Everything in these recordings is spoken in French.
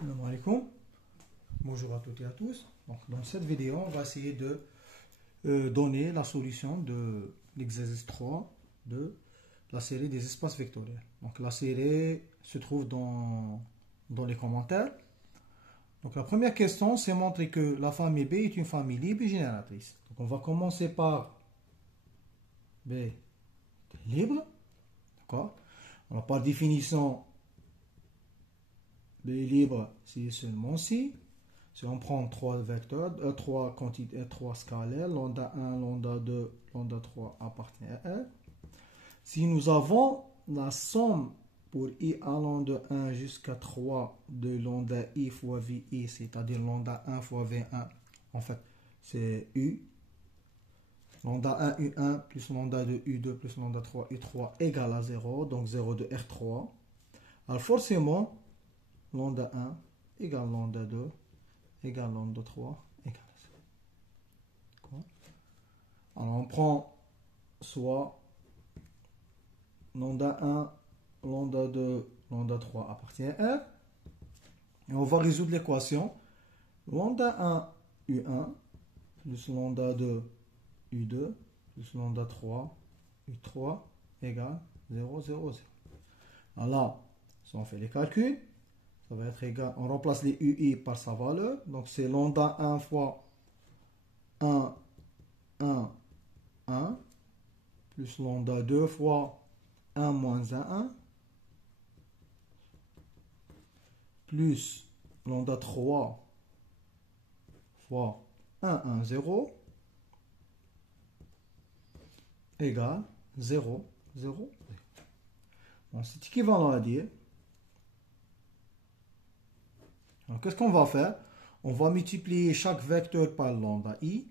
Salam alaikum. Bonjour à toutes et à tous. Donc, dans cette vidéo, on va essayer de donner la solution de l'exercice 3 de la série des espaces vectoriels. Donc la série se trouve dans les commentaires. Donc la première question, c'est montrer que la famille B est une famille libre et génératrice. Donc on va commencer par B libre. D'accord? Alors par définition, B libre, c'est seulement si on prend trois vecteurs, trois quantités, trois scalaires, lambda 1, lambda 2, lambda 3 appartient à R. Si nous avons la somme pour i allant de 1 jusqu'à 3 de lambda i fois vi, c'est-à-dire lambda 1 fois v1, en fait, c'est u. Lambda 1 u1 plus lambda 2 u2 plus lambda 3 u3 égale à 0, donc 0 de R3. Alors forcément, lambda 1 égale lambda 2 égale lambda 3 égale 0. Alors on prend soit lambda 1, lambda 2, lambda 3 appartient à R. Et on va résoudre l'équation. Lambda 1 U1 plus lambda 2 U2 plus lambda 3 U3 égale 0, 0, 0. Alors là, si on fait les calculs, ça va être égal, on remplace les UI par sa valeur. Donc c'est lambda 1 fois 1, 1, 1 plus lambda 2 fois 1 moins 1, 1 plus lambda 3 fois 1, 1, 0 égale 0, 0, 0. Bon, c'est équivalent à dire. Alors, qu'est-ce qu'on va faire? On va multiplier chaque vecteur par lambda i.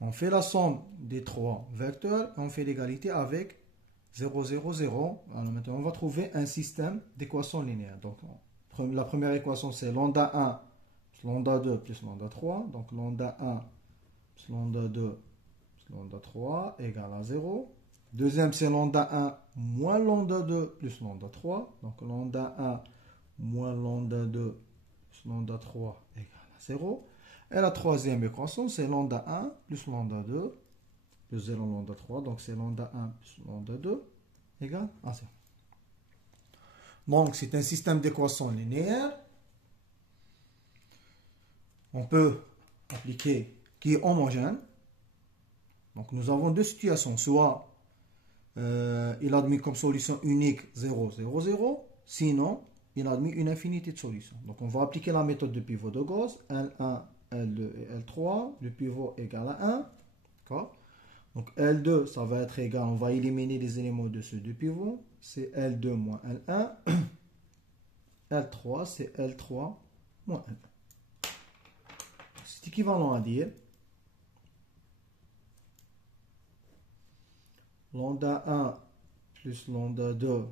On fait la somme des trois vecteurs et on fait l'égalité avec 0, 0, 0. Alors maintenant, on va trouver un système d'équations linéaires. Donc, la première équation, c'est lambda 1 plus lambda 2 plus lambda 3. Donc, lambda 1 plus lambda 2 plus lambda 3 égale à 0. Deuxième, c'est lambda 1 moins lambda 2 plus lambda 3. Donc, lambda 1 moins lambda 2 plus lambda 3 égale à 0. Et la troisième équation, c'est lambda 1 plus lambda 2 plus 0 lambda 3. Donc, c'est lambda 1 plus lambda 2 égale à 0. Donc, c'est un système d'équations linéaires. On peut appliquer qui est homogène. Donc, nous avons deux situations. Soit il admet comme solution unique 0, 0, 0. Sinon, il admet une infinité de solutions. Donc, on va appliquer la méthode de pivot de Gauss. L1, L2 et L3. Le pivot égale à 1. D'accord? Donc, L2, ça va être égal. On va éliminer les éléments de ce deux pivots. C'est L2 moins L1. L3, c'est L3 moins L1. C'est équivalent à dire lambda 1 plus lambda 2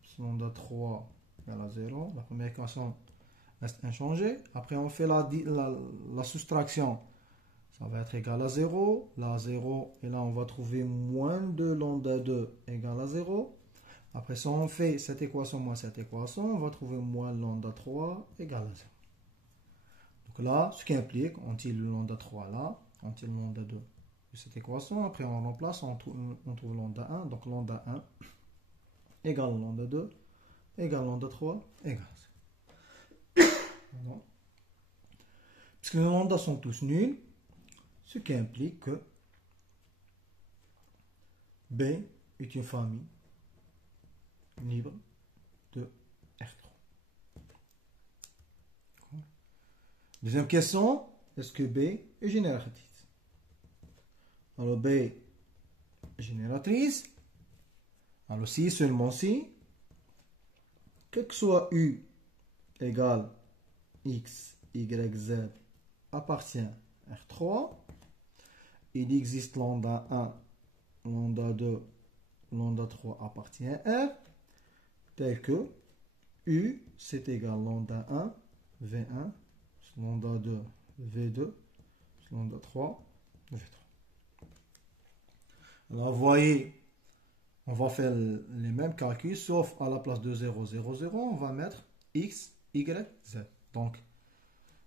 plus lambda 3 égale à 0. La première équation reste inchangée. Après, on fait la soustraction. Ça va être égal à 0. Là, 0. Et là, on va trouver moins de lambda 2 égale à 0. Après, si on fait cette équation moins cette équation, on va trouver moins lambda 3 égale à 0. Donc là, ce qui implique, on tire le lambda 3 là, on tire le lambda 2 de cette équation. Après, on remplace, on trouve lambda 1. Donc lambda 1 égale lambda 2 égale lambda 3 égale 0. Puisque les lambdas sont tous nuls, ce qui implique que B est une famille libre de R3. Deuxième question, est-ce que B est génératrice? Alors B est génératrice. Alors si, seulement si, quel que soit U égale X, Y, Z appartient à R3, il existe lambda 1, lambda 2, lambda 3 appartient à R, tel que U, c'est égal lambda 1, V1, lambda 2, V2, lambda 3, V3. Alors, vous voyez, on va faire les mêmes calculs, sauf à la place de 0, 0, 0, on va mettre X y, z. Donc,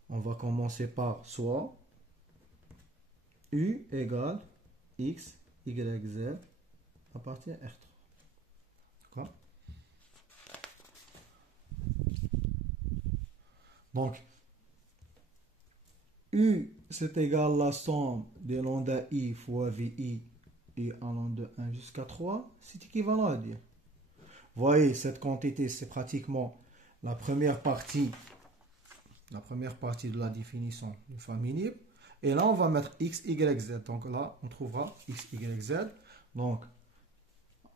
on va commencer par soit U égale X, Y, Z à partir de R3. D'accord? Donc, U, c'est égal à la somme des lambda I fois VI et allant de 1 jusqu'à 3. C'est équivalent à dire. Vous voyez, cette quantité, c'est pratiquement la première partie de la définition d'une famille libre. Et là, on va mettre X, Y, Z. Donc là, on trouvera X, Y, Z. Donc,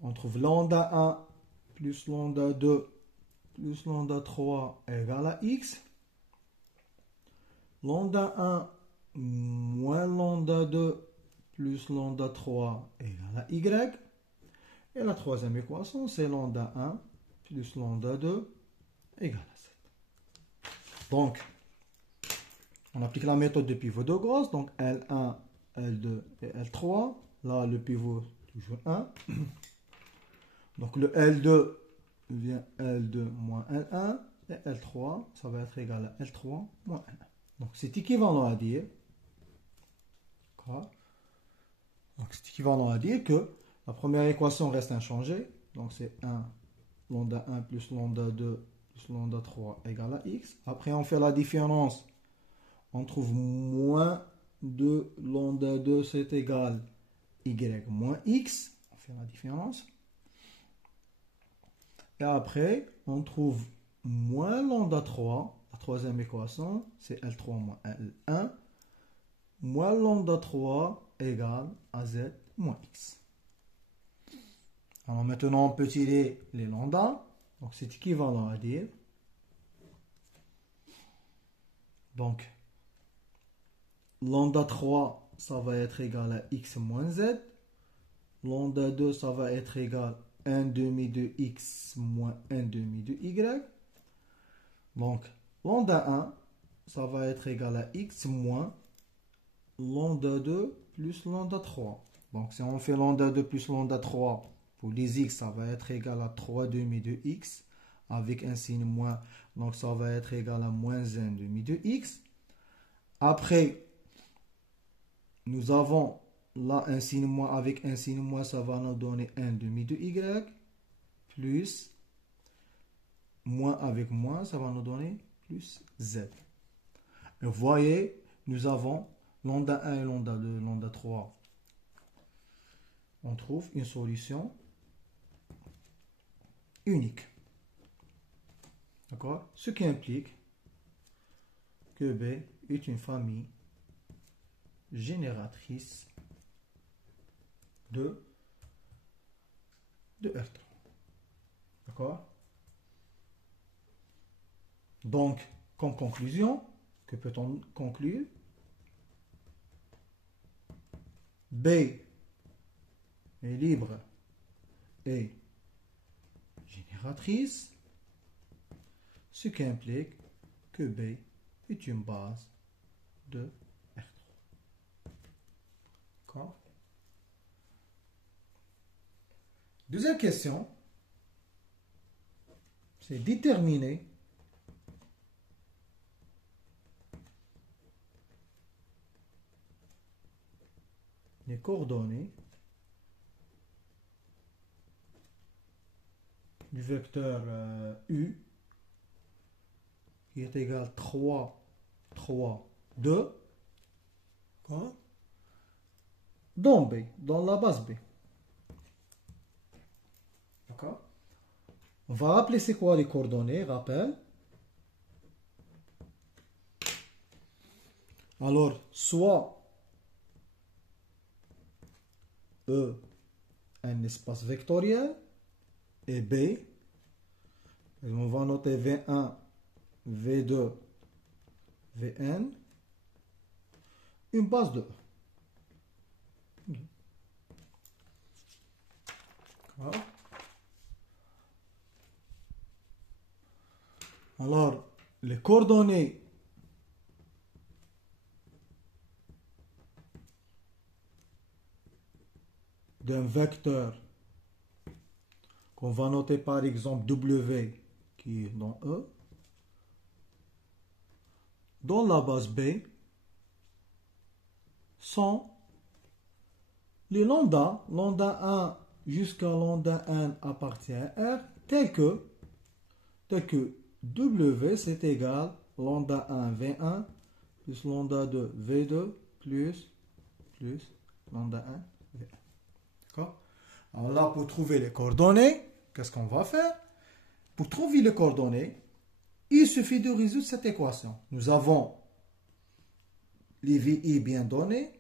on trouve lambda 1 plus lambda 2 plus lambda 3 égale à X. Lambda 1 moins lambda 2 plus lambda 3 égale à Y. Et la troisième équation, c'est lambda 1 plus lambda 2 égale à Z. Donc, on applique la méthode de pivot de Gauss. Donc, L1, L2 et L3. Là, le pivot, toujours 1. Donc, le L2 devient L2 moins L1. Et L3, ça va être égal à L3 moins L1. Donc, c'est équivalent à dire... Donc, c'est équivalent à dire que la première équation reste inchangée. Donc, c'est 1, lambda 1 plus lambda 2 plus lambda 3 égale à X. Après, on fait la différence. On trouve moins 2 lambda 2, c'est égal Y moins X. On fait la différence. Et après, on trouve moins lambda 3. La troisième équation, c'est L3 moins L1. Moins lambda 3 égale à Z moins X. Alors maintenant, on peut tirer les lambda. Donc c'est équivalent à dire. Donc, lambda 3, ça va être égal à X moins Z. Lambda 2, ça va être égal à 1 demi de X moins 1 demi de Y. Donc, lambda 1, ça va être égal à X moins lambda 2 plus lambda 3. Donc, si on fait lambda 2 plus lambda 3, pour les X, ça va être égal à 3 demi de X avec un signe moins. Donc, ça va être égal à moins 1 demi de X. Après, nous avons là un signe moins avec un signe moins, ça va nous donner 1 demi de Y. Plus moins avec moins, ça va nous donner plus Z. Et vous voyez, nous avons lambda 1 et lambda 2, lambda 3. On trouve une solution unique. D'accord? Ce qui implique que B est une famille génératrice de R3. D'accord? Donc, comme conclusion, que peut-on conclure? B est libre et génératrice, ce qui implique que B est une base de R3. D'accord? Deuxième question, c'est déterminer les coordonnées du vecteur U qui est égal à 3, 3, 2 dans B, dans la base B. D'accord? On va rappeler c'est quoi les coordonnées, rappel. Alors, soit E, un espace vectoriel, et B, on va noter V1, V2, Vn, une base de E. Voilà. Alors, les coordonnées d'un vecteur qu'on va noter par exemple W qui est dans E, dans la base B sont les lambda, lambda 1 jusqu'à lambda n appartient à R, tel que W c'est égal lambda 1 V1 plus lambda 2 V2 plus lambda 1 V1. D'accord? Alors là, pour trouver les coordonnées, qu'est-ce qu'on va faire? Pour trouver les coordonnées, il suffit de résoudre cette équation. Nous avons les VI bien donnés,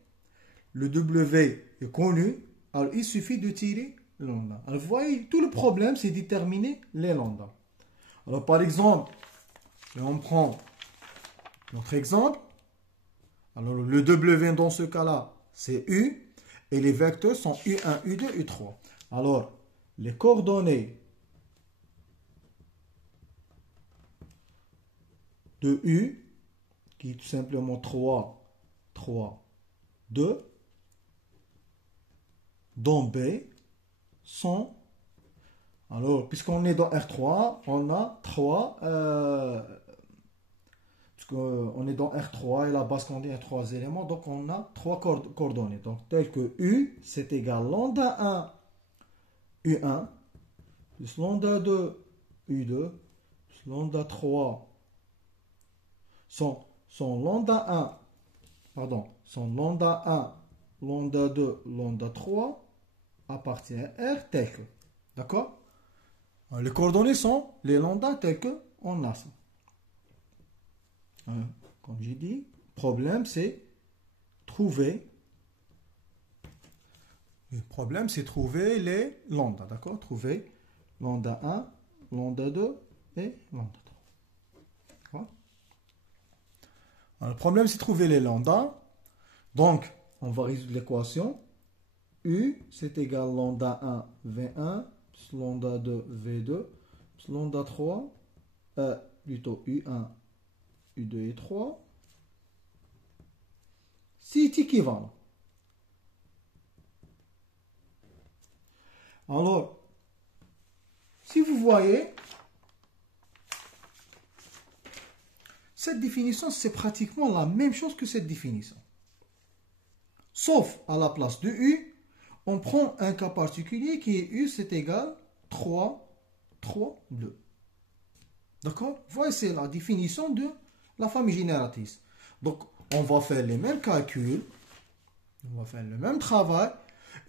le W est connu, alors il suffit de tirer le lambda. Alors vous voyez, tout le problème c'est de déterminer les lambda. Alors par exemple, on prend notre exemple. Alors le W dans ce cas-là, c'est U, et les vecteurs sont U1, U2, U3. Alors, les coordonnées de U, qui est tout simplement 3, 3, 2, dans B, sont, alors, puisqu'on est dans R3, on a 3, puisqu'on est dans R3 et la base contient 3 éléments, donc on a 3 coordonnées. Donc, tel que U, c'est égal lambda 1, U1, plus lambda 2, U2, plus lambda 3, son lambda 1, pardon, son lambda 1, lambda 2, lambda 3 appartient à R tel que. D'accord? Les coordonnées sont les lambda tels que on a ça. Comme j'ai dit, problème c'est trouver. Le problème c'est trouver les lambda. D'accord? Trouver lambda 1, lambda 2 et lambda 3. Alors, le problème c'est trouver les lambda. Donc, on va résoudre l'équation. U c'est égal lambda 1 V1 plus lambda 2 V2 plus lambda 3 plutôt U1 U2 et 3 c'est équivalent. Alors, si vous voyez, cette définition, c'est pratiquement la même chose que cette définition. Sauf à la place de U, on prend un cas particulier qui est U, c'est égal 3, 3, 2. D'accord? Voici c'est la définition de la famille génératrice. Donc, on va faire les mêmes calculs, on va faire le même travail,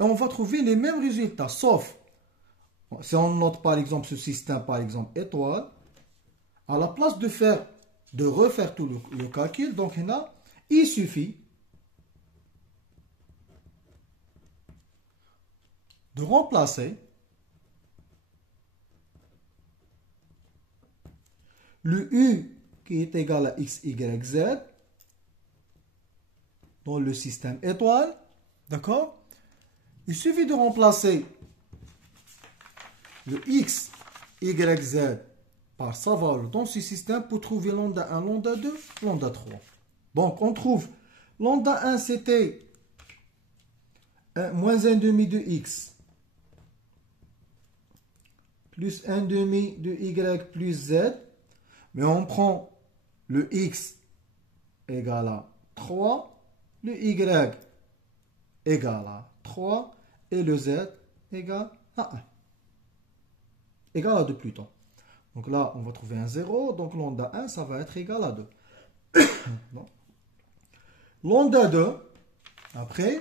et on va trouver les mêmes résultats, sauf, si on note par exemple ce système, par exemple étoile, à la place de refaire tout le calcul, donc il suffit de remplacer le U qui est égal à X, Y, Z dans le système étoile. D'accord? Il suffit de remplacer le X, Y, Z par sa valeur dans ce système pour trouver lambda 1, lambda 2, lambda 3. Donc, on trouve lambda 1, c'était moins 1 demi de X plus 1 demi de Y plus Z. Mais on prend le X égale à 3, le Y égale à 3 et le Z égale à 1. Égal à 2 plutôt. Donc là, on va trouver un 0. Donc lambda 1, ça va être égal à 2. Bon. Lambda 2, après,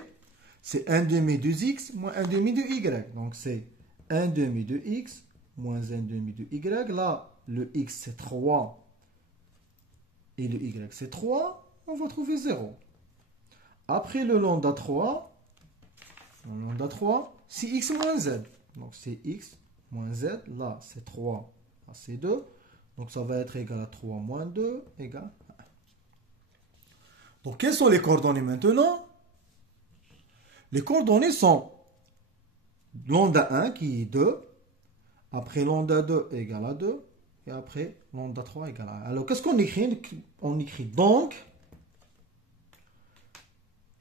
c'est 1 demi de X moins 1 demi de Y. Donc c'est 1 demi de X moins 1 demi de Y. Là, le X c'est 3 et le Y c'est 3. On va trouver 0. Après le lambda 3, c'est X moins Z. Donc c'est X moins Z. Là, c'est 3. Là, c'est 2. Donc ça va être égal à 3 moins 2 égale à 1. Donc quelles sont les coordonnées maintenant? Les coordonnées sont lambda 1 qui est 2. Après lambda 2 égale à 2. Et après lambda 3 égale à 1. Alors qu'est-ce qu'on écrit? On écrit donc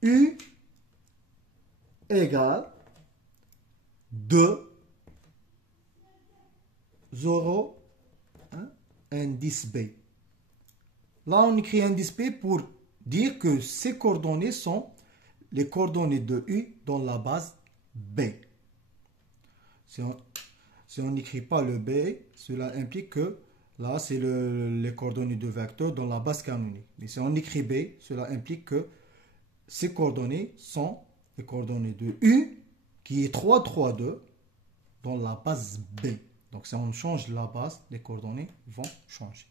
U égale 2, 0, indice B. Là, on écrit indice P pour dire que ces coordonnées sont les coordonnées de U dans la base B. Si on n'écrit pas le B, cela implique que là, c'est les coordonnées de vecteur dans la base canonique. Mais si on écrit B, cela implique que ces coordonnées sont les coordonnées de U, qui est 3, 3, 2, dans la base B. Donc si on change la base, les coordonnées vont changer.